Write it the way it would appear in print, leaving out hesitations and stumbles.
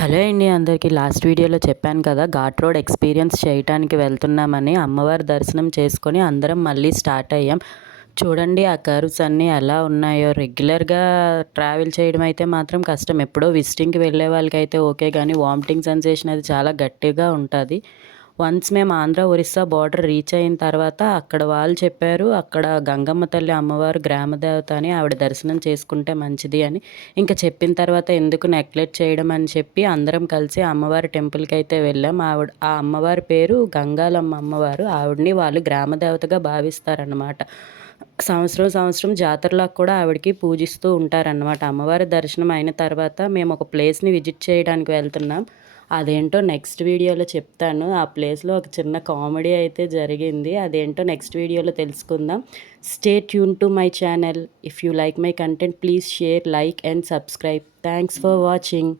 Hello అండి అందరికీ. Last వీడియోలో చెప్పాను కదా, ఘాట్ రోడ్ ఎక్స్పీరియన్స్ చేయటానికి వెళ్తున్నామని. అమ్మవారి దర్శనం చేసుకొని అందరం మళ్ళీ స్టార్ట్ అయ్యాం. చూడండి ఆ కర్వ్స్ అన్నీ ఎలా ఉన్నాయో. రెగ్యులర్గా ట్రావెల్ చేయడం అయితే మాత్రం కష్టం. ఎప్పుడో విజిటింగ్కి వెళ్ళే వాళ్ళకైతే ఓకే, కానీ వామిటింగ్ సెన్సేషన్ అది చాలా గట్టిగా ఉంటుంది. వన్స్ మేము ఆంధ్ర ఒరిస్సా బార్డర్ రీచ్ అయిన తర్వాత అక్కడ వాళ్ళు చెప్పారు, అక్కడ గంగమ్మ తల్లి అమ్మవారు గ్రామదేవత అని, ఆవిడ దర్శనం చేసుకుంటే మంచిది అని. ఇంకా చెప్పిన తర్వాత ఎందుకు నెగ్లెక్ట్ చేయడం అని చెప్పి అందరం కలిసి అమ్మవారి టెంపుల్కి అయితే వెళ్ళాం. ఆ అమ్మవారి పేరు గంగాలమ్మ అమ్మవారు. ఆవిడని వాళ్ళు గ్రామదేవతగా భావిస్తారన్నమాట. సంవత్సరం జాతరలకు కూడా ఆవిడకి పూజిస్తూ ఉంటారన్నమాట. అమ్మవారి దర్శనం అయిన తర్వాత మేము ఒక ప్లేస్ని విజిట్ చేయడానికి వెళ్తున్నాం. అదేంటో నెక్స్ట్ వీడియోలో చెప్తాను. ఆ ప్లేస్లో ఒక చిన్న కామెడీ అయితే జరిగింది. అదేంటో నెక్స్ట్ వీడియోలో తెలుసుకుందాం. Stay tune to my channel. If you like my content, please share, like and subscribe. Thanks for watching.